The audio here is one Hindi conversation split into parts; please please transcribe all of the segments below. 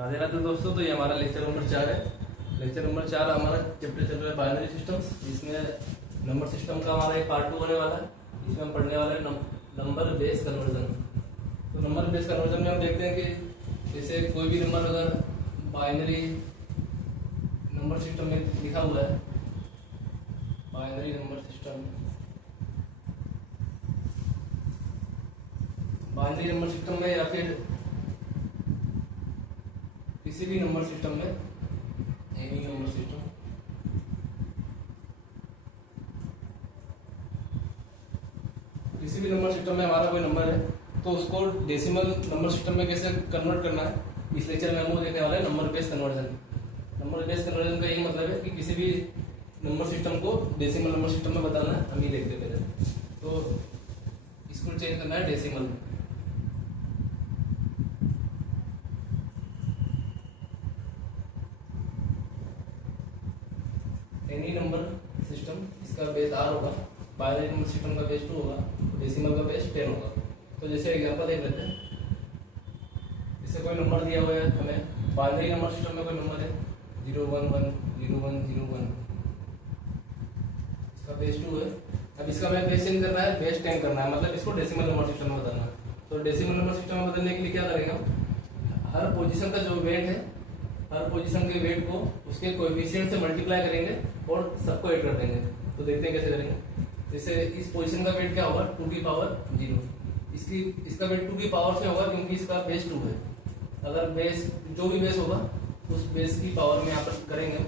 राधे राधे दोस्तों। तो ये हमारा लेक्चर नंबर 4 है। लेक्चर नंबर 4 हमारा चैप्टर चल रहा है बाइनरी सिस्टम्स। इसमें नंबर सिस्टम का हमारा एक पार्ट 2 होने वाला है। इसमें हम पढ़ने वाले हैं नंबर बेस कन्वर्जन। तो नंबर बेस कन्वर्जन में हम देखते हैं कि जैसे कोई भी नंबर अगर बाइनरी नंबर सिस्टम में लिखा हुआ है, binary number system, binary number system में या फिर किसी भी नंबर सिस्टम में, एनी नंबर सिस्टम, किसी भी नंबर सिस्टम में हमारा कोई नंबर है तो उसको डेसिमल नंबर सिस्टम में कैसे कन्वर्ट करना है, इस लेक्चर में हम देखने वाले हैं number base conversion. Number base conversion का यही मतलब है कि किसी भी नंबर सिस्टम को डेसिमल नंबर सिस्टम में बताना है। हम ही देखते पहले तो इसको चेंज करना है डेसिमल में। एनी नंबर सिस्टम, इसका बेस R होगा, बाइनरी नंबर सिस्टम का बेस 2 होगा, डेसिमल का बेस 10 होगा। तो जैसे एग्जांपल देख लेते हैं। जैसे कोई नंबर दिया हुआ है हमें, बाइनरी नंबर सिस्टम में कोई नंबर है 0110101, इसका बेस 2 है। अब इसका हमें बेस चेंज करना है, बेस 10 करना है, मतलब इसको डेसिमल नंबर सिस्टम में बदलना है। तो डेसिमल नंबर सिस्टम में बदलने के लिए क्या करेंगे हम, हर पोजीशन का जो वेट है, हर पोजीशन के वेट को उसके कोएफिशिएंट से मल्टीप्लाई करेंगे और सबको ऐड कर देंगे। तो देखते हैं कैसे करेंगे। जैसे इस पोजीशन का वेट क्या होगा 2 की पावर 0, इसका वेट 2 की पावर से होगा क्योंकि इसका बेस 2 है। अगर बेस जो भी बेस होगा उस बेस की पावर में यहाँ पर करेंगे।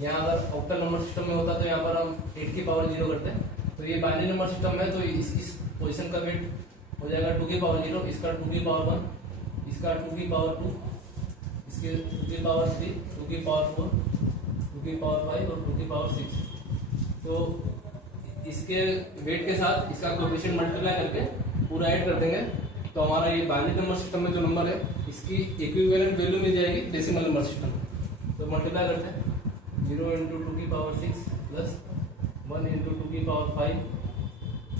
यहाँ अगर ऑक्टल नंबर सिस्टम में होता तो यहाँ पर हम 8 की पावर 0 करते हैं। तो ये बाइनरी नंबर सिस्टम है तो इस पोजीशन का वेट हो जाएगा 2 की पावर 0, इसका 2 की पावर 1, इसका 2 की पावर 2, इसके 2 की पावर 3, 2 की पावर 4, 2 की पावर 5 और 2 की पावर 6। तो इसके वेट के साथ इसका कोएफिशिएंट मल्टीप्लाई करके पूरा ऐड कर देंगे। तो हमारा ये बाइनरी नंबर सिस्टम में जो नंबर है इसकी इक्विवेलेंट वैल्यू मिल जाएगी डेसिमल नंबर सिस्टम। तो मल्टीप्लाई करते हैं 0 इंटू 2 की पावर 6 प्लस 1 इंटू 2 की पावर 5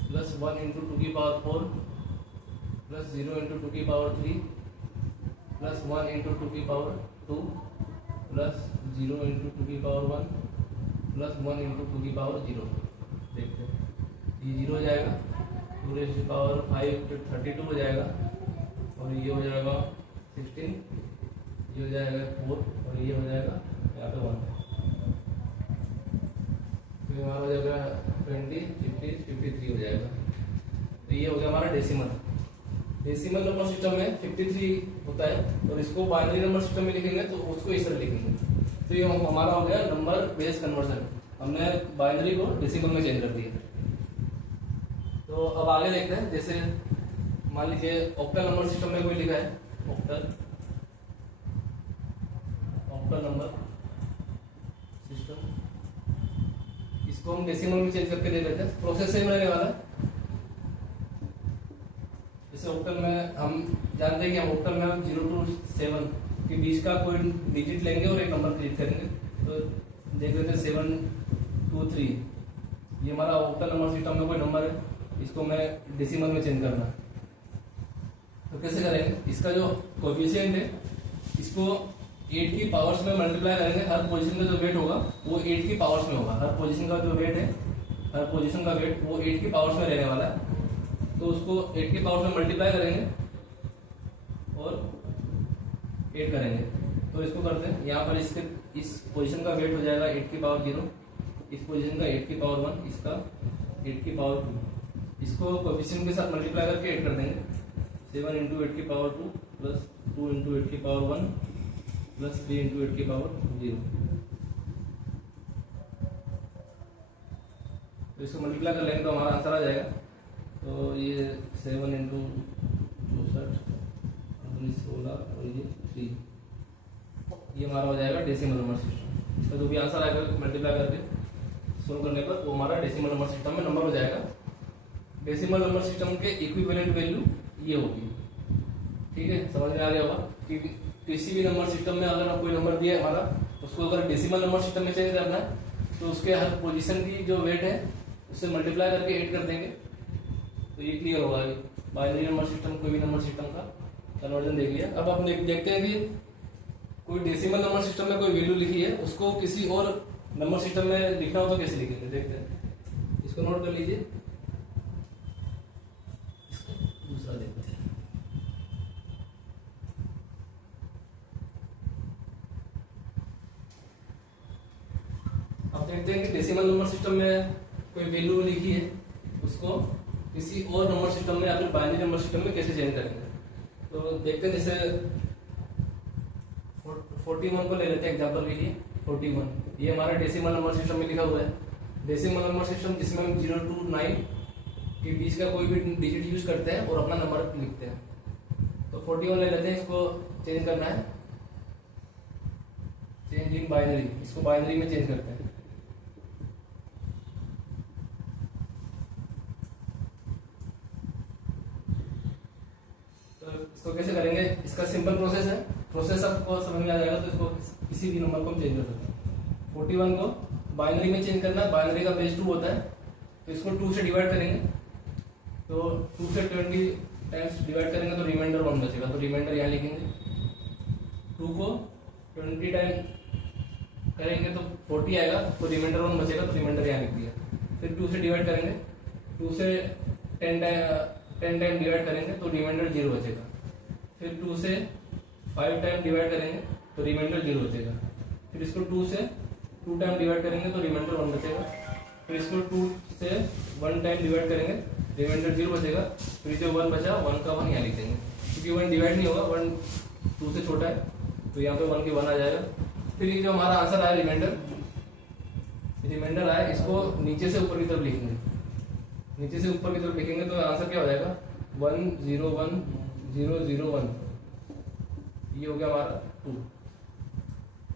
प्लस 1 इंटू 2 की पावर 4 प्लस 0 इंटू 2 की पावर 3 प्लस 1 इंटू 2 की पावर 2 प्लस 0 इंटू 2 की पावर 1 प्लस 1 इंटू 2 की पावर 0। देखते हैं ये 0 हो जाएगा, 2 की पावर 5 तो 32 हो जाएगा और ये हो जाएगा 16, ये हो जाएगा 4 और ये हो जाएगा यहाँ पे 1। तो हमारा हो जाएगा 20, 50, 53 हो जाएगा। तो ये हो गया हमारा डेसिमल। डेसिमल नंबर सिस्टम में 53 होता है और इसको बाइनरी नंबर सिस्टम में लिखेंगे तो उसको इस तरह लिखेंगे। तो ये हमारा हो गया नंबर बेस कन्वर्जन। हमने बाइनरी को डेसिमल में चेंज कर दिया। तो अब आगे देखते हैं। जैसे मान लीजिए ऑक्टल नंबर सिस्टम में कोई लिखा है, ऑक्टल नंबर सिस्टम, इसको हम डेसिमल में चेंज करके दे देते हैं। प्रोसेस सेम रहने वाला है। जैसे ऑक्टल में हम जानते हैं कि हम ऑक्टल में 0 to 7 के बीच का कोई डिजिट लेंगे और एक नंबर क्रिएट करेंगे। तो देख लेते हैं 7 2 3, ये हमारा ऑक्टल नंबर सिस्टम में कोई नंबर है, इसको मैं डेसिमल में चेंज करना। तो कैसे करेंगे, इसका जो कोएफिशिएंट है इसको 8 की पावर्स में मल्टीप्लाई करेंगे। हर पोजीशन का जो वेट होगा वो 8 की पावर्स में होगा। हर पोजीशन का जो वेट है, हर पोजीशन का वेट वो 8 की पावर्स में रहने वाला है। तो उसको 8 की पावर्स में मल्टीप्लाई करेंगे और 8 करेंगे। तो इसको करते हैं, यहाँ पर इसके इस पोजीशन का वेट हो जाएगा 8 की पावर 0, इस पोजीशन का 8 की पावर 1, इसका 8 की पावर 2। इसको कोएफिशिएंट के साथ मल्टीप्लाई करके ऐड कर देंगे। 7 इंटू 8 की पावर 2 प्लस 2 इंटू 8 की पावर 1 प्लस 3 इंटू 8 की पावर 0। तो इसको मल्टीप्लाई कर लेंगे तो हमारा आंसर आ जाएगा। तो ये 7 इंटू 64 16 और ये 3, ये हमारा हो जाएगा डेसिमल नंबर सिस्टम। इसका जो भी आंसर आएगा मल्टीप्लाई करके सोल्व करने पर वो हमारा डेसिमल नंबर सिस्टम में नंबर हो जाएगा। डेसिमल नंबर सिस्टम के इक्विवेलेंट वैल्यू ये होगी। ठीक है, समझ में आ गया होगा कि किसी भी नंबर सिस्टम में अगर कोई नंबर दिया है हमारा, उसको अगर डेसिमल नंबर सिस्टम में चेंज करना है तो उसके हर पोजीशन की जो वेट है उससे मल्टीप्लाई करके ऐड कर देंगे। तो ये क्लियर होगा। बाइनरी नंबर सिस्टम, कोई भी नंबर सिस्टम का कन्वर्जन देख लिया। अब हम देखते हैं कि कोई डेसिमल नंबर सिस्टम में कोई वैल्यू लिखी है, उसको किसी और नंबर सिस्टम में लिखना हो तो कैसे लिखेंगे, देखते हैं। इसको नोट कर लीजिए, दूसरा देखते हैं। अब देखते हैं कि डेसिमल नंबर सिस्टम में कोई वैल्यू लिखी है, उसको किसी और नंबर सिस्टम में या फिर बाइनरी नंबर सिस्टम में कैसे चेंज करेंगे। तो देखते हैं, जैसे 41 को ले लेते हैं एग्जांपल के लिए। 41 ये हमारा डेसिमल नंबर सिस्टम में लिखा हुआ है। डेसिमल नंबर सिस्टम जिसमें हम 0 to 9 के बीच का कोई भी डिजिट यूज करते हैं और अपना नंबर लिखते हैं। तो 41 ले लेते हैं, इसको चेंज करना है, चेंज इन बाइनरी, इसको बाइनरी में चेंज करते हैं। तो इसको कैसे करेंगे, इसका सिंपल प्रोसेस है, प्रोसेस आपको समझ में आ जाएगा। तो इसको किसी भी नंबर को हम चेंज कर सकते हैं। 41 को बाइनरी में चेंज करना है, बाइनरी का बेस 2 होता है, तो इसको 2 से डिवाइड करेंगे। तो 2 से 20 टाइम्स डिवाइड करेंगे तो रिमाइंडर 1 बचेगा, तो रिमाइंडर यहाँ लिखेंगे। 2 को 20 टाइम करेंगे तो 40 आएगा, तो रिमाइंडर 1 बचेगा, तो रिमाइंडर यहाँ लिख दिया। फिर 2 से डिवाइड करेंगे, 2 से 10 टाइम डिवाइड करेंगे तो रिमाइंडर 0 बचेगा। फिर 2 से 5 टाइम डिवाइड करेंगे तो रिमाइंडर 0 बचेगा। फिर इसको 2 से 2 टाइम डिवाइड करेंगे तो रिमाइंडर 1 बचेगा। फिर इसको 2 से 1 टाइम डिवाइड करेंगे, रिमाइंडर 0 बचेगा। फिर जो 1 बचा, 1 का 1 यहाँ लिख देंगे, क्योंकि 1 डिवाइड नहीं होगा, 1 2 से छोटा है, तो यहाँ पे 1 के 1 आ जाएगा। फिर ये जो हमारा आंसर आया रिमाइंडर आया, इसको नीचे से ऊपर की तरफ लिखेंगे। नीचे से ऊपर की तरफ लिखेंगे तो आंसर क्या हो जाएगा, 101001। ये हो गया हमारा 2।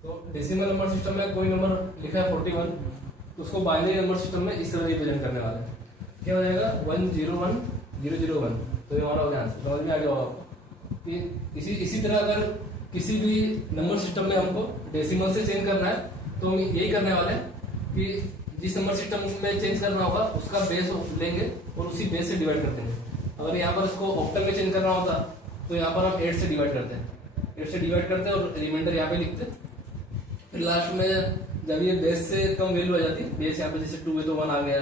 तो डेसिमल नंबर सिस्टम में कोई नंबर लिखा है 41, तो उसको बाइनरी नंबर सिस्टम में इस तरह रिप्रेजेंट करने वाला है। क्या हो जाएगा, 101001। तो ये हमारा हो गया आंसर, समझ में आ गया होगा आपको। इसी तरह अगर किसी भी नंबर सिस्टम में हमको डेसिमल से चेंज करना है, तो हम यही करने वाले हैं कि जिस नंबर सिस्टम में चेंज करना होगा उसका बेस लेंगे और उसी बेस से डिवाइड कर देंगे। अगर यहाँ पर इसको ऑक्टल में चेंज करना होता तो यहाँ पर हम 8 से डिवाइड करते हैं, 8 से डिवाइड करते हैं और रिमाइंडर यहाँ पे लिखते हैं। फिर लास्ट में जब ये बेस से कम वैल्यू आ जाती है, बेस यहाँ पे जैसे 2 है तो 1 आ गया,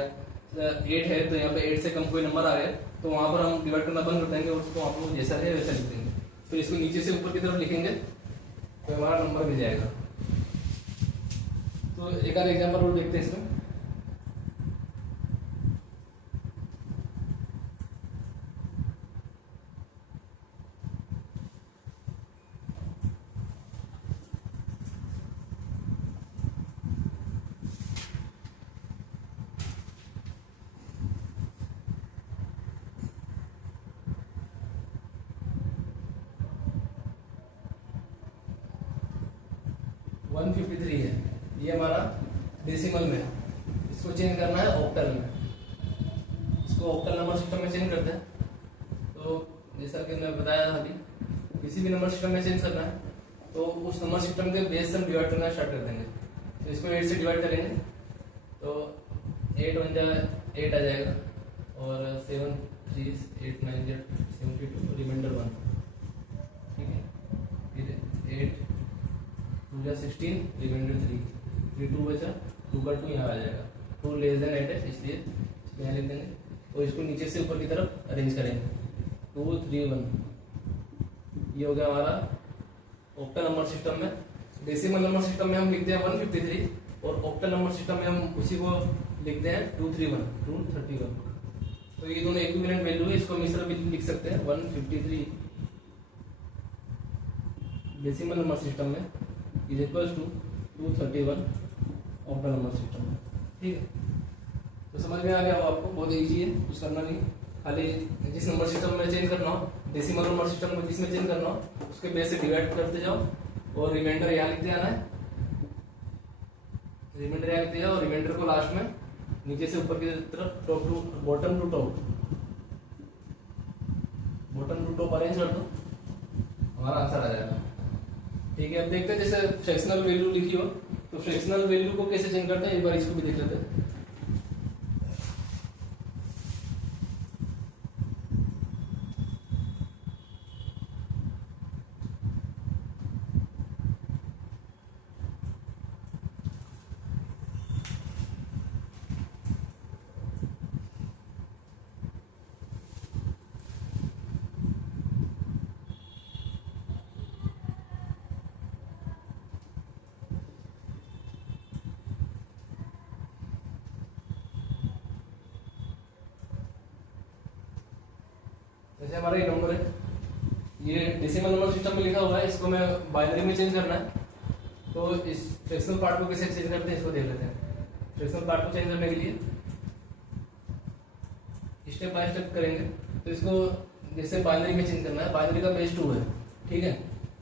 8 है तो यहाँ पे 8 से कम कोई नंबर आ गया, तो वहां पर हम डिवाइड करना बंद कर देंगे और उसको आप लोग जैसा है वैसा लिख देंगे। तो इसको नीचे से ऊपर की तरफ लिखेंगे तो हमारा नंबर मिल जाएगा। तो एक आध एग्जाम्पल और देखते हैं इसमें। 153 है, ये हमारा डेसिमल में, इसको चेंज करना है ऑक्टल में। इसको ऑक्टल नंबर सिस्टम में चेंज करते हैं। तो जैसा कि मैं बताया था अभी, किसी भी नंबर सिस्टम में चेंज करना है तो उस नंबर सिस्टम के बेस से हम डिवाइड करना स्टार्ट कर देंगे। तो इसको 8 से डिवाइड करेंगे तो 8 1 जा 8 आ जाएगा और 7 3 8 9 जा 72, रिमाइंडर 1, ठीक है। फिर 8 2 जा 16, रिमाइंडर 3, फिर 2 बचा, 2 का 2 यहाँ आ जाएगा। 2 लेस देन 8 है इसलिए यहाँ लिख देंगे। तो इसको नीचे से ऊपर की तरफ अरेंज करेंगे, 2 3 1। ये हो गया हमारा ऑक्टल नंबर सिस्टम में। डेसिमल नंबर सिस्टम में हम लिखते हैं 153 और ऑक्टल नंबर सिस्टम में हम उसी को लिखते हैं 231। तो ये दोनों इक्विवेलेंट वैल्यू है, इसको हम इस तरह भी लिख सकते हैं 153 डेसिमल नंबर सिस्टम में is equals to 231 octal number system में, ठीक है। तो समझ में आ गया आपको, बहुत ईजी है, कुछ करना नहीं, खाली जिस नंबर सिस्टम में चेंज करना हो, डेसिमल नंबर सिस्टम को जिसमें चेंज करना हो उसके बेस से डिवाइड करते जाओ और रिमाइंडर यहाँ लिखते आना है। रिमाइंडर यहाँ लिखते जाओ और रिमाइंडर को लास्ट में नीचे से ऊपर की तरफ top to bottom to top arrange कर दो, हमारा आंसर आ जाएगा, ठीक है। अब देखते हैं जैसे फ्रैक्शनल वैल्यू लिखी हो तो फ्रैक्शनल वैल्यू को कैसे चेंज करते हैं, एक बार इसको भी देख लेते हैं। हमारा ये नंबर है, ये डेसिमल नंबर सिस्टम में लिखा हुआ है, इसको मैं बाइनरी में चेंज करना है। तो इस फ्रैक्शनल पार्ट को कैसे चेंज करते हैं इसको देख लेते हैं। फ्रैक्शनल पार्ट को चेंज करने के लिए स्टेप बाय स्टेप करेंगे। तो इसको जैसे बाइनरी में चेंज करना है, बाइनरी का बेस 2 है, ठीक है।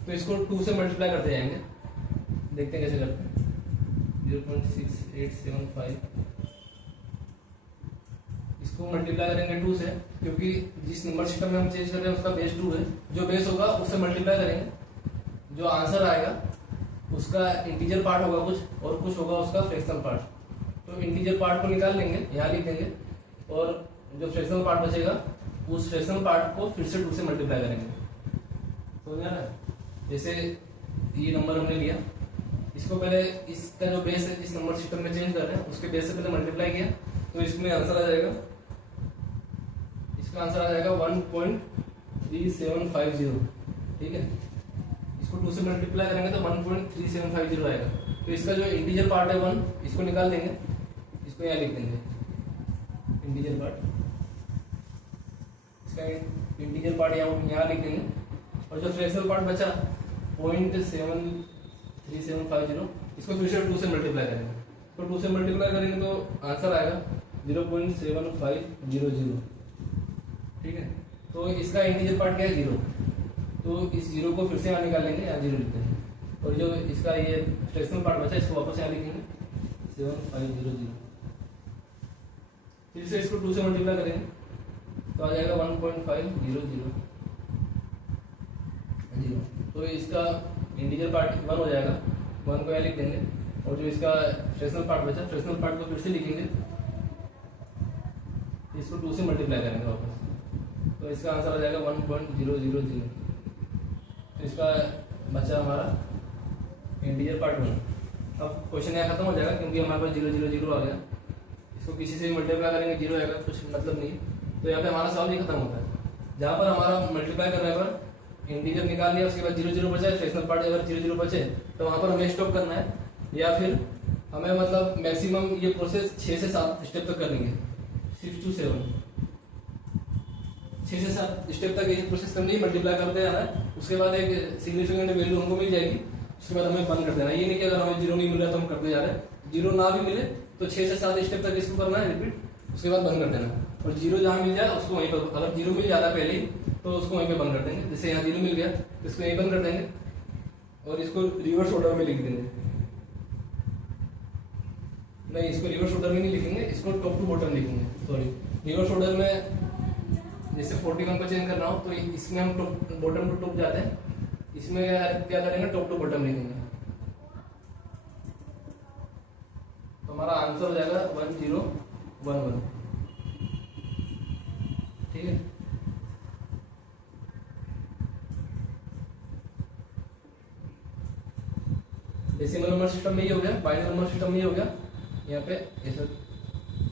तो इसको 2 से मल्टीप्लाई करते जाएंगे, देखते हैं कैसे करते हैं। 0.6875 इसको मल्टीप्लाई करेंगे 2 से, क्योंकि जिस नंबर सिस्टम में हम चेंज कर रहे हैं उसका बेस 2 है। जो बेस होगा उससे मल्टीप्लाई करेंगे, जो आंसर आएगा उसका इंटीजर पार्ट होगा कुछ, और कुछ होगा उसका फ्रैक्शनल पार्ट। तो इंटीजर पार्ट को निकाल लेंगे, यहाँ लिख देंगे, और जो फ्रैक्शनल पार्ट बचेगा उस फ्रैक्शनल पार्ट को फिर से 2 से मल्टीप्लाई करेंगे। समझ आ रहा है? जैसे ये नंबर हमने लिया, इसको पहले इसका जो बेस है जिस नंबर सिस्टम में चेंज कर रहे हैं उसके बेस से पहले मल्टीप्लाई किया, तो इसमें आंसर आ जाएगा, इसका आंसर आ जाएगा 1.3750, ठीक है। इसको 2 से मल्टीप्लाई करेंगे तो 1.3750 आएगा। तो इसका जो इंटीजर पार्ट है 1, इसको निकाल देंगे, इसको यहाँ लिख देंगे इंटीजर पार्ट, इसका इंटीजर पार्ट यहाँ लिख देंगे, और जो फ्रैक्शनल पार्ट बचा 0.3750, इसको फिर से 2 से मल्टीप्लाई करेंगे। तो 2 से मल्टीप्लाई करेंगे तो आंसर आएगा 0.7500, ठीक है। तो इसका इंटीजर पार्ट क्या है 0, तो इस 0 को फिर से यहाँ निकाल लेंगे, यहाँ 0 लिखते हैं, और जो इसका ये फ्रैक्शनल पार्ट बचा इसको वापस यहाँ लिखेंगे 7500। फिर से इसको 2 से मल्टीप्लाई करेंगे तो आ जाएगा 1.500। तो इसका इंटीजर पार्ट 1 हो जाएगा, 1 को यहाँ लिख देंगे, और जो इसका फ्रैक्शनल पार्ट बचा, फ्रैक्शनल पार्ट को फिर से लिखेंगे, इसको 2 से मल्टीप्लाई करेंगे वापस, तो इसका आंसर आ जाएगा 1.000। तो इसका बचा हमारा इंटीजर पार्ट 1। अब क्वेश्चन यहाँ खत्म हो जाएगा क्योंकि हमारे पास 000 आ गया। इसको किसी से भी मल्टीप्लाई करेंगे 0 आएगा, कुछ मतलब नहीं। तो यहाँ पे हमारा सवाल ही खत्म होता है। जहाँ पर हमारा मल्टीप्लाई करने पर इंटीजर निकाल लिया, उसके बाद 0 बचा, फ्रैक्शनल पार्ट अगर 0 बचे तो वहाँ पर हमें स्टॉप करना है, या फिर हमें मतलब मैक्सिमम ये प्रोसेस 6 से 7 स्टेप तक करेंगे, 6 to 7, 6 से 7 स्टेप तक ये प्रोसेस करनी है, मल्टीप्लाई करते जाना है। उसके बाद एक सिग्निफिकेंट वैल्यू हमको मिल जाएगी, उसके बाद हमें बंद कर देना है। ये नहीं कि अगर हमें 0 नहीं मिल रहा तो हम करते जा रहे हैं, 0 ना भी मिले तो 6 से 7 स्टेप तक इसको करना है रिपीट, उसके बाद बंद कर देना। और 0 जहाँ मिल जाए उसको वहीं पर, अगर 0 मिल जाता है पहले ही तो उसको वहीं पे बंद कर देंगे। जैसे यहाँ 0 मिल गया तो इसको यहीं बंद कर देंगे, और इसको रिवर्स ऑर्डर में लिख देंगे। नहीं, इसको रिवर्स ऑर्डर में नहीं लिखेंगे, इसको टॉप टू बॉटम लिखेंगे, सॉरी। रिवर्स ऑर्डर में जैसे 41 को चेंज करना हो तो इसमें हम बॉटम टू टॉप जाते हैं, इसमें क्या करेंगे, टॉप टू बॉटम लिखेंगे। तो हमारा आंसर हो जाएगा 1011, ठीक है। डेसिमल नंबर सिस्टम में ये हो गया, बाइनरी नंबर सिस्टम में ये हो गया, यहाँ पे ऐसा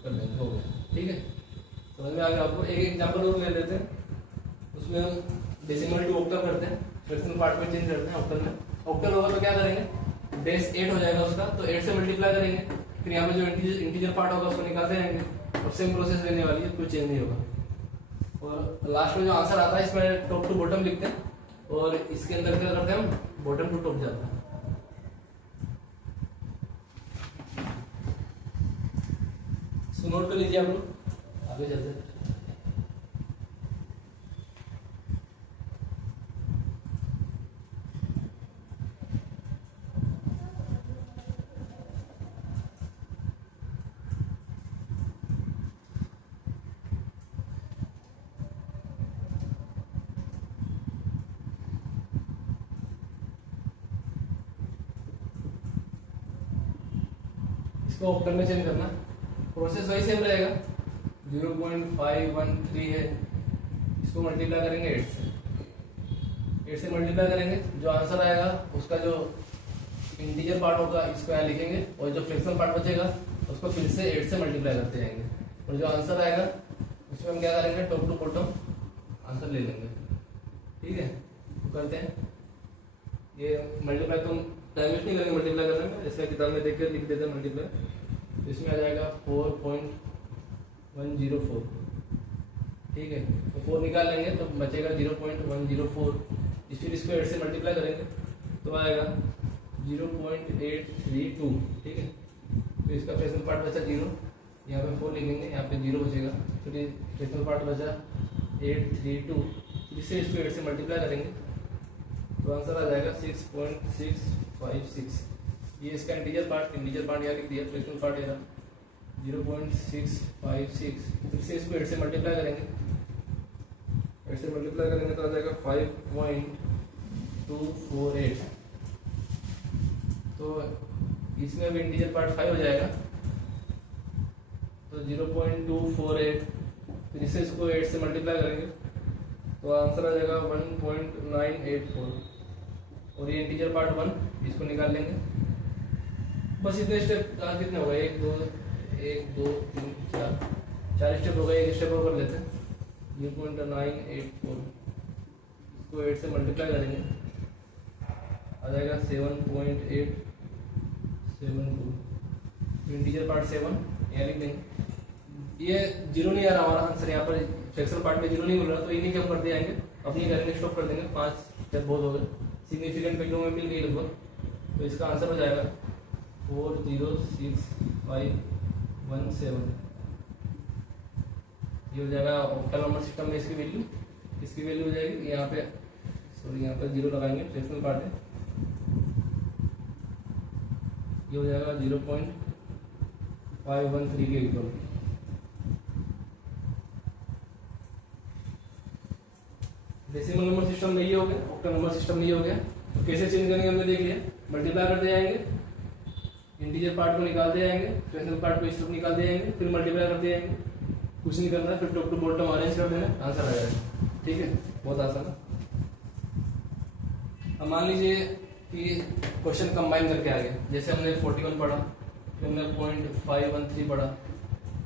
कर देंगे, हो गया, ठीक है। समझ में आ गया आपको? एक एग्जांपल और ले लेते हैं, उसमें हम डेसिमल टू ऑक्टल करते हैं, फ्रैक्शनल पार्ट में चेंज करते हैं ऑक्टल में। ऑक्टल होगा तो क्या करेंगे, बेस 8 हो जाएगा उसका, तो 8 से मल्टीप्लाई करेंगे, फिर यहाँ पे जो इंटीजर पार्ट होगा उसको निकालते रहेंगे, और सेम प्रोसेस रहने वाली है, कोई चेंज नहीं होगा। और लास्ट में जो आंसर आता है इसमें टॉप टू बॉटम लिखते हैं, और इसके अंदर क्या करते हैं हम, बॉटम टू टॉप जाता है। नोट कर लीजिए आप लोग, आगे चलते हैं। इसको ऑक्टल में चेंज करना, प्रोसेस वही सेम रहेगा, 0.513 है, इसको मल्टीप्लाई करेंगे 8 से, 8 से मल्टीप्लाई करेंगे, जो आंसर आएगा उसका जो इंटीजर पार्ट होगा इसको यहाँ लिखेंगे, और जो फ्रैक्शनल पार्ट बचेगा उसको फिर से 8 से मल्टीप्लाई करते जाएंगे, और जो आंसर आएगा उसमें हम क्या करेंगे, टॉप टू बॉटम आंसर ले लेंगे, ठीक है। तो करते हैं ये मल्टीप्लाई, तुम टाइम वेस्ट नहीं करेंगे मल्टीप्लाई करने में, इसका किताब में देख कर लिख देते हैं मल्टीप्लाई। इसमें आ जाएगा 4.104, ठीक है। तो 4 निकाल लेंगे तो बचेगा 0.104, फिर इसको 8 से मल्टीप्लाई करेंगे तो आएगा 0.832, ठीक है। तो इसका फ्रैक्शनल पार्ट बचा 0, यहाँ पे 4 लिखेंगे, यहाँ पे 0 बचेगा, फिर फ्रैक्शनल पार्ट बचा 832, इससे इसको 8 से मल्टीप्लाई करेंगे तो आंसर आ जाएगा 6.656। ये इसका इंटीजर पार्ट यहाँ लिख दिया, फ्रैक्शनल पार्ट ये रहा 0.656, फिर से इसको 8 से मल्टीप्लाई करेंगे, 8 से मल्टीप्लाई करेंगे तो आ जाएगा 5.248। तो इसमें भी इंटीजर पार्ट 5 हो जाएगा, तो 0.248, फिर इससे इसको 8 से मल्टीप्लाई करेंगे तो आंसर आ जाएगा 1.984, और ये इंटीजर पार्ट 1 इसको निकाल लेंगे। बस इतने स्टेप आज कितने हो गए, 1 2 3 4 स्टेप हो गए, एक स्टेप और कर लेते हैं। 0.984 इसको 8 से मल्टीप्लाई करेंगे आ जाएगा 7.872, इंटीजर पार्ट 7 यहाँ लिख देंगे। ये 0 नहीं आ रहा हमारा आंसर, यहाँ पर फ्रैक्शनल पार्ट में 0 नहीं मिल रहा, तो इन्हीं के हम कर दिए आएंगे, अपनी करेंगे, स्टॉप कर देंगे, 5 स्टेप बहुत हो गए, सिग्निफिकेंट वैल्यू में मिल गई लगभग। तो इसका आंसर हो जाएगा 406,517, ये हो जाएगा ऑक्टल नंबर सिस्टम में इसकी वैल्यू हो जाएगी। यहाँ पे यहाँ पे 0 लगाएंगे, फ्रैक्शनल पार्ट है, ये हो जाएगा 0.513 के इक्वल। डेसिमल नंबर सिस्टम में ये हो गया, ऑक्टल नंबर सिस्टम में ये हो गया। तो कैसे चेंज करेंगे हमने देख लिया, मल्टीप्लाई करते जाएंगे, इंटीजर पार्ट को निकालते जाएंगे, फ्रैक्शनल पार्ट को इस तरफ निकालते जाएंगे, फिर मल्टीप्लाई करते जाएंगे, कुछ नहीं करना है, फिर टॉप टू बॉटम अरेंज कर देना, आंसर आ जाएगा। ठीक है, बहुत आसान है। अब मान लीजिए कि क्वेश्चन कंबाइन करके आ गया, जैसे हमने 41 पढ़ा, फिर हमने 0.513 पढ़ा,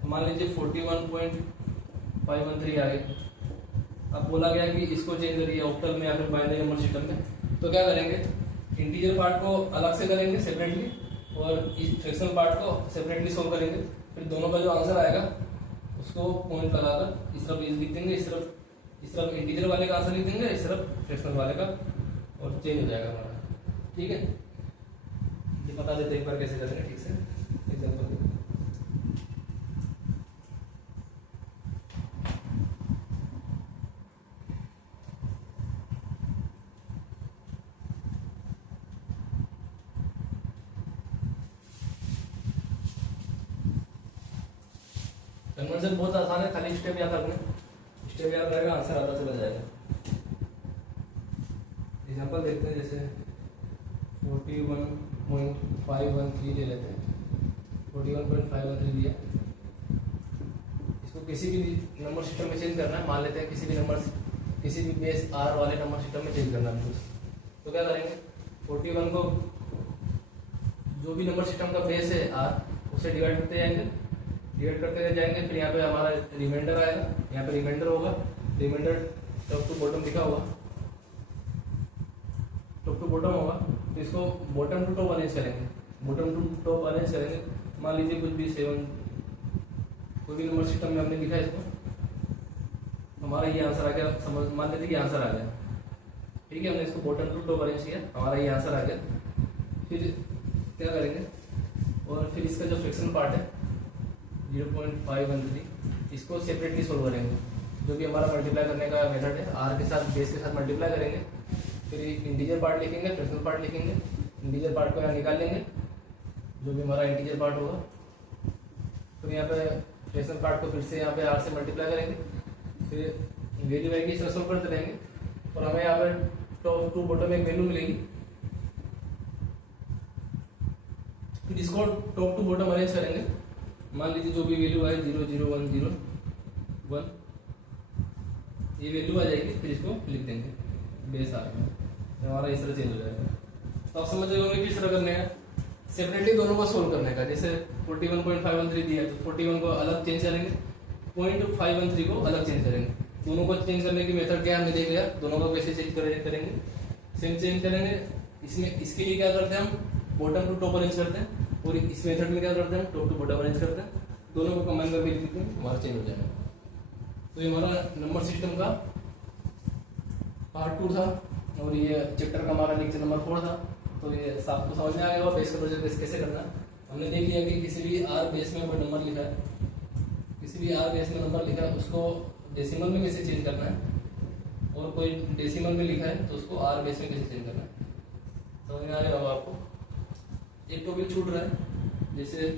मान लीजिए 41.513 आ गया। अब बोला गया कि इसको चेंज करिए ऑक्टल में या फिर बाइनरी नंबर सिस्टम में, तो क्या करेंगे, इंटीजर पार्ट को अलग से करेंगे सेपरेटली, और इस फ्रैक्शनल पार्ट को सेपरेटली सोल्व करेंगे, फिर दोनों का जो आंसर आएगा उसको पॉइंट लगाकर इस तरफ लिख देंगे, इस तरफ इंटीजर वाले का आंसर लिख देंगे, इस तरफ फ्रैक्शनल वाले का, और चेंज हो जाएगा हमारा। ठीक है, ये बता देते एक बार कैसे करेंगे ठीक से एग्जाम्पल। कन्वर्जन बहुत आसान है, खाली स्टेप याद रखना, स्टेप याद रहेगा आंसर आता चला जाएगा। एग्जांपल देखते हैं, जैसे 41.513 ले लेते हैं, 41.513 दिया, इसको किसी भी नंबर सिस्टम में चेंज करना है, मान लेते हैं किसी भी बेस आर वाले नंबर सिस्टम में चेंज करना है। तो क्या करेंगे, 41 को जो भी नंबर सिस्टम का बेस है आर, उसे डिवाइड करते जाएंगे, फिर यहाँ पे हमारा रिमाइंडर आएगा, यहाँ पे रिमाइंडर होगा, रिमाइंडर टॉप टू बॉटम लिखा होगा, टॉप टू बॉटम होगा, तो इसको बॉटम टू टॉप अरेंज करेंगे, मान लीजिए कुछ भी 7, कोई भी नंबर सिस्टम में हमने लिखा है इसको, हमारा ये आंसर आ गया, मान लेते कि आंसर आ गया। ठीक है, हमने इसको बॉटम टू टॉप अरेंज किया, हमारा ये आंसर आ गया। फिर क्या करेंगे, और फिर इसका जो फ्रैक्शनल पार्ट है 0.513, इसको सेपरेटली सोल्व करेंगे, जो भी हमारा मल्टीप्लाई करने का मेथड है, आर के साथ बेस के साथ मल्टीप्लाई करेंगे, फिर इंटीजर पार्ट लिखेंगे, फ्रैक्शनल पार्ट लिखेंगे, इंटीजर पार्ट को यहाँ निकाल लेंगे, जो भी हमारा इंटीजर पार्ट होगा, फिर यहाँ पे फ्रैक्शनल पार्ट को फिर से यहाँ पे आर से मल्टीप्लाई करेंगे, फिर वैल्यू आएगी, इस तरह सोल्व करते रहेंगे, और हमें यहाँ पर टॉप टू बॉटम एक वैल्यू मिलेगी, फिर इसको टॉप टू बॉटम अरेंज करेंगे, मान लीजिए जो भी वैल्यू आए 0 0 1 0 1, ये वैल्यू आ जाएगी, फिर इसको लिख देंगे बेस आर में, हमारा इस तरह चेंज हो जाएगा। तो आप समझ रहे होंगे किस तरह करने का, सेपरेटली दोनों को सोल्व करने का। जैसे 41.513 दिया तो 41 को अलग चेंज करेंगे, 0.513 को अलग चेंज करेंगे। दोनों को चेंज करने की मेथड क्या हमने देख लिया, दोनों को कैसे चेंज करेंगे, सेम चेंज करेंगे। इसमें इसके लिए क्या करते हैं, हम बॉटम टू टॉप अरेंज करते हैं, और इस मेथड में क्या करते हैं, टॉप टू बॉटम अरेंज करते हैं, दोनों को कंबाइन करके लिख देते हैं, हमारा चेंज हो जाएगा। तो ये हमारा नंबर सिस्टम का पार्ट 2 था और ये चैप्टर का हमारा लेक्चर नंबर 4 था। तो ये आपको समझ में आ गया बेस कंपैरिजन बेस कैसे करना है। हमने देख लिया कि किसी भी आर बेस में कोई नंबर लिखा है, किसी भी आर बेस में नंबर लिखा है उसको डेसिमल में कैसे चेंज करना है, और कोई डेसिमल में लिखा है तो उसको आर बेस में कैसे चेंज करना है। समझ में आ गया होगा आपको। एक टॉपिक छूट रहा है, जैसे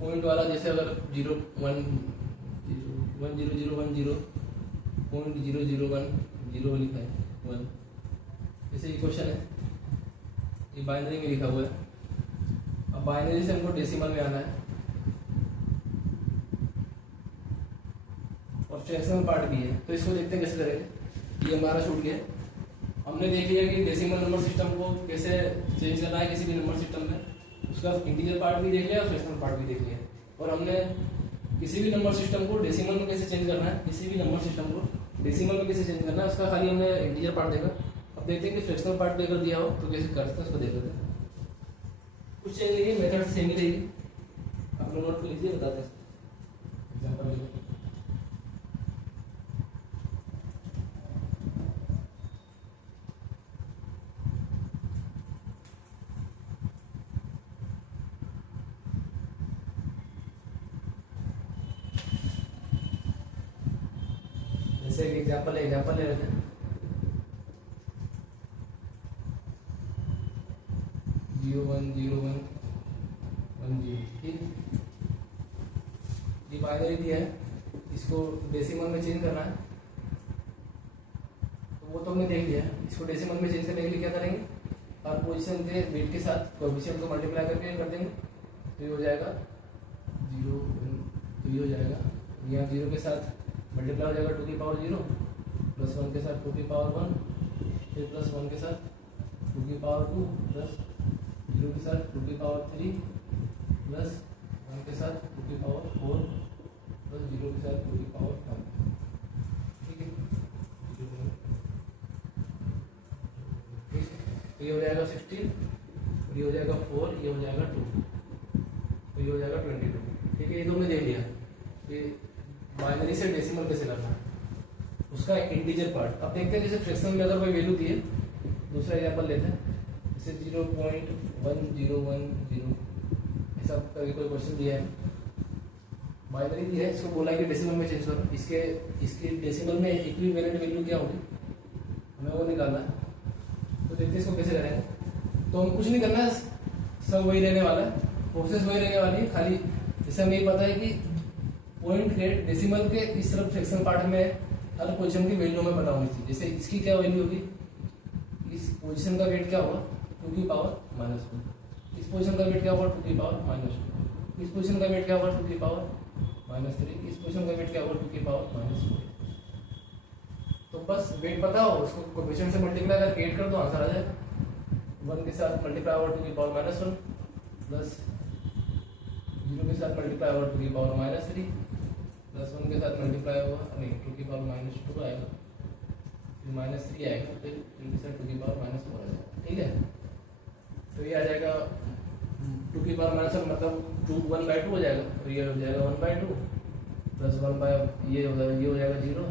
पॉइंट वाला, जैसे अगर 0.0010 लिखा है 1, जैसे ये क्वेश्चन है, ये बाइनरी में लिखा हुआ है। अब बाइनरी से हमको डेसिमल में आना है और फ्रैक्शनल पार्ट भी है, तो इसको देखते हैं कैसे करेंगे। ये हमारा छूट गया। हमने देख लिया कि डेसिमल नंबर सिस्टम को कैसे चेंज करना है किसी भी नंबर सिस्टम में, उसका इंटीजर पार्ट भी देख लिया और फ्रैक्शनल पार्ट भी देख लिया। और हमने किसी भी नंबर सिस्टम को डेसिमल में कैसे चेंज करना है, किसी भी नंबर सिस्टम को डेसिमल में कैसे चेंज करना है, उसका खाली हमने इंटीजर पार्ट देखा। अब देखते हैं कि फ्रैक्शनल पार्ट भी अगर दिया हो तो कैसे करते हैं, उसको देख लेते हैं। कुछ चेंज नहीं है, मेथड सेम ही रहेगी। आप लोग नोट लीजिए, बताते हैं एग्जाम्पल लीजिए। जैसे एक एग्जाम्पल ले लेते हैं। 010110, ठीक। ये बाइनरी दिया है, इसको डेसिमल में चेंज करना है, तो वो तो हमने देख लिया। इसको डेसिमल में चेंज करने के लिए क्या करेंगे, हर पोजीशन के वेट के साथ कोएफिशिएंट को मल्टीप्लाई करके कर देंगे, तो ये हो जाएगा 0, तो ये हो जाएगा यहाँ 0 के साथ मल्टीप्लाई हो जाएगा 2 की पावर 0 प्लस 1 के साथ 2 की पावर 1, फिर प्लस 1 के साथ 2 की पावर 2 प्लस 0 के साथ 2 की पावर 3 प्लस 1 के साथ 2 की पावर 4 प्लस 0 के साथ 2 की पावर 1, ठीक है। तो ये हो जाएगा 16, ये हो जाएगा 4, ये हो जाएगा 2, तो ये हो जाएगा 22, ठीक है। ये तो हमने देख लिया कि बाइनरी से डेसिमल कैसे करना है, उसका इंटीजर पार्ट। अब देखते हैं जैसे फ्रैक्शन में अगर कोई वैल्यू दी है, दूसरा एग्जांपल लेते हैं, जैसे 0.1010 ऐसा करके कोई क्वेश्चन दिया है, बाइनरी दी है, इसको बोला है कि डेसिमल में चेंज करो। इसके डेसिमल में इक्विवेलेंट वैल्यू क्या होगी, हमें वो निकालना है। तो देखते हैं इसको कैसे करेंगे। तो हम कुछ नहीं करना है, सब वही रहने वाला है, प्रोसेस वही रहने वाली है। खाली जैसे हमें ये पता है कि पॉइंट के डेसिमल के इस तरफ फ्रैक्शन पार्ट में हर पोजीशन की वैल्यू हमें पता होनी चाहिए। जैसे इसकी क्या वैल्यू होगी, इस पोजीशन का वेट क्या होगा 2 की पावर -2, इस पोजीशन का वेट क्या होगा 2 की पावर -2, इस पोजीशन का वेट क्या होगा 2 की पावर -3, इस पोजीशन का वेट क्या होगा 2 की पावर -4। तो बस वेट पता हो, उसको कोएफिशिएंट से मल्टीप्लाई करके ऐड कर दो, आंसर आ जाएगा। 1 के साथ मल्टीप्लाई ओवर 2 की पावर -1 प्लस 0 के साथ मल्टीप्लाई ओवर 2 की पावर -3 प्लस 1 के साथ मल्टीप्लाई होगा, नहीं 2 की पावर -2 आएगा, फिर -3 आएगा, फिर 3 के साथ 2 की पावर -4 आ जाएगा, ठीक है। तो ये आ जाएगा 2 की पावर -1 मतलब 1/2 हो जाएगा, तो ये हो जाएगा 1/2 प्लस 1/, ये हो जाएगा 0,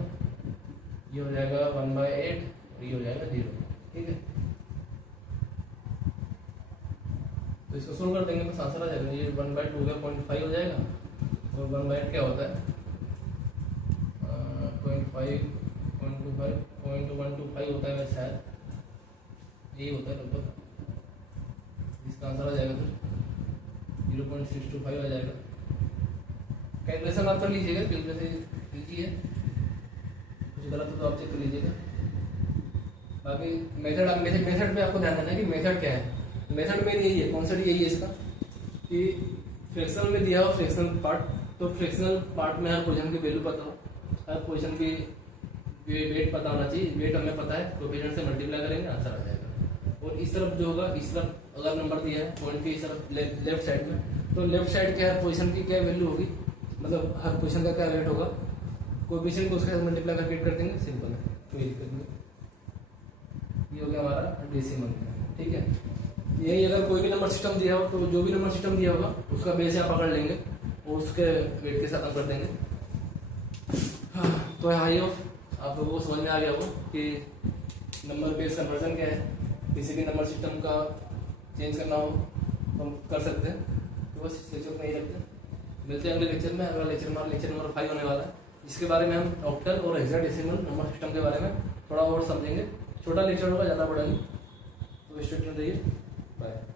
ये हो जाएगा 1/8 और ये हो जाएगा 0, ठीक है। तो इसको सोल्व कर देंगे तो आंसर आ जाएगा। ये 1/2 का 0.5 हो जाएगा और 1/8 क्या होता है 0.125 होता है शायद, यही होता है लगभग। इसका आंसर आ जाएगा फिर 0.625 आ जाएगा। कैलकुलेशन आप कर लीजिएगा, कैलकुलेशन कीजिए, कुछ गलत हो तो आप चेक कर लीजिएगा। बाकी मेथड पे आपको ध्यान देना है कि मेथड क्या है। मेथड में यही है, कॉन्सेप्ट यही है इसका कि फ्रैक्शनल में दिया हो फ्रैक्शनल पार्ट, तो फ्रैक्शनल पार्ट में हर पोजीशन की वैल्यू पता हो, हर पोजीशन की वेट पता होना चाहिए। वेट हमें पता है, कोएफिशिएंट से मल्टीप्लाई करेंगे आंसर आ जाएगा। और इस तरफ जो होगा, इस तरफ अगर नंबर दिया है पॉइंट के इस तरफ लेफ्ट साइड में, तो लेफ्ट साइड के हर पोजीशन की क्या वैल्यू होगी, मतलब हर पोजीशन का क्या वेट होगा, कोएफिशिएंट को उसके साथ मल्टीप्लाई करके कर देंगे, सिंपल है, कोई दिक्कत नहीं। ये हो गया हमारा डेसिमल, ठीक है। यही अगर कोई भी नंबर सिस्टम दिया हो तो जो भी नंबर सिस्टम दिया होगा उसका बेस आप पकड़ लेंगे वो उसके वेट के साथ हम कर देंगे। तो आई होप आप लोगों को समझ में आ गया हो कि नंबर बेस कन्वर्जन क्या है। किसी भी नंबर सिस्टम का चेंज करना हो तो हम कर सकते हैं। तो बस इस लेक्चर को नहीं रखते, मिलते हैं अगले लेक्चर में। अगला लेक्चर हमारा लेक्चर नंबर 5 होने वाला है, जिसके बारे में हम ऑक्टल और हेक्साडेसिमल नंबर सिस्टम के बारे में थोड़ा और समझेंगे। छोटा लेक्चर होगा, ज़्यादा बड़ा नहीं। तो स्टूडेंट रहिए, बाय।